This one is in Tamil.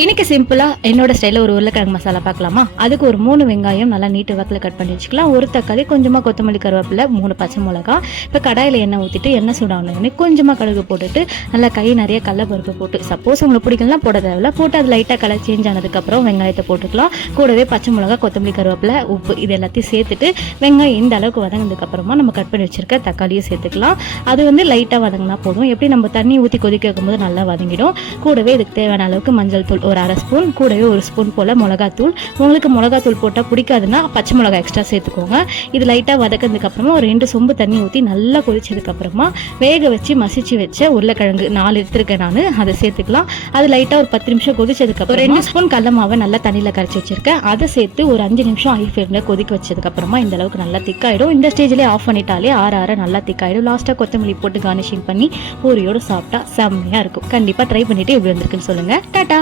இன்னைக்கு சிம்பிளா என்னோட ஸ்டைல ஒரு உருளைக்கிழங்கு மசாலா பார்க்கலாமா? அதுக்கு ஒரு 3 வெங்காயம் நல்லா நீட்டு வாக்கில் கட் பண்ணி வச்சுக்கலாம். ஒரு தக்காளி, கொஞ்சமா கொத்தமல்லி, கருவேப்பிலை, 3 பச்சை மிளகா. இப்போ கடாயில் எண்ணெய் ஊற்றிட்டு எண்ணெய் சூடானோடனே கொஞ்சமாக கடுகு போட்டுட்டு நல்லா கை நிறைய கடலப்பருப்பு போட்டு, சப்போஸ் உங்களுக்கு பிடிக்கலாம் போட தேவையில்ல, போட்டு அது லைட்டாக கலர் சேஞ்ச் ஆனதுக்கப்புறம் வெங்காயத்தை போட்டுக்கலாம். கூடவே பச்சை மிளகா, கொத்தமல்லி, கருவேப்பிலை, உப்பு இது எல்லாத்தையும் சேர்த்துட்டு வெங்காயம் இந்த அளவுக்கு வதங்கினதுக்கப்புறமா நம்ம கட் பண்ணி வச்சிருக்க தக்காளியை சேர்த்துக்கலாம். அது லைட்டாக வதங்கினா போதும். எப்படி நம்ம தண்ணி ஊற்றி கொதிக்க வைக்கும்போது நல்லா வதங்கிடும். கூடவே இதுக்கு தேவையான அளவுக்கு மஞ்சள் தூள் ஒரு அரை ஸ்பூன், கூடவே ஒரு ஸ்பூன் போல் மிளகாத்தூள். உங்களுக்கு மிளகாத்தூள் போட்டால் பிடிக்காதுன்னா பச்சை மிளகா எக்ஸ்ட்ரா சேர்த்துக்கோங்க. இது லைட்டாக வதக்கிறதுக்கு அப்புறமா ஒரு 2 சொம்பு தண்ணி ஊற்றி நல்லா கொதிச்சதுக்கு அப்புறமா வேக வச்சு மசிச்சு வச்ச உருளைக்கிழங்கு 4 எடுத்துருக்கேன் நான், அதை சேர்த்துக்கலாம். அது லைட்டாக ஒரு 10 நிமிஷம் கொதிச்சதுக்கு அப்புறம் 2 ஸ்பூன் கடல மாவை நல்லா தண்ணியில் கரைச்சி வச்சிருக்கேன். அதை சேர்த்து ஒரு 5 நிமிஷம் ஹை ஃப்ளேமில் கொதிக்க வச்சதுக்கு அப்புறமா இந்த அளவுக்கு நல்லா திக்காயிடும். இந்த ஸ்டேஜ்லேயே ஆஃப் பண்ணிட்டாலே ஆற நல்லா திக்காயிடும். லாஸ்ட்டாக கொத்தமல்லி போட்டு கார்னிஷிங் பண்ணி பூரியோடு சாப்பிட்டா செம்மையாக இருக்கும். கண்டிப்பாக ட்ரை பண்ணிட்டு எப்படி வந்திருக்குன்னு சொல்லுங்கள். டாடா.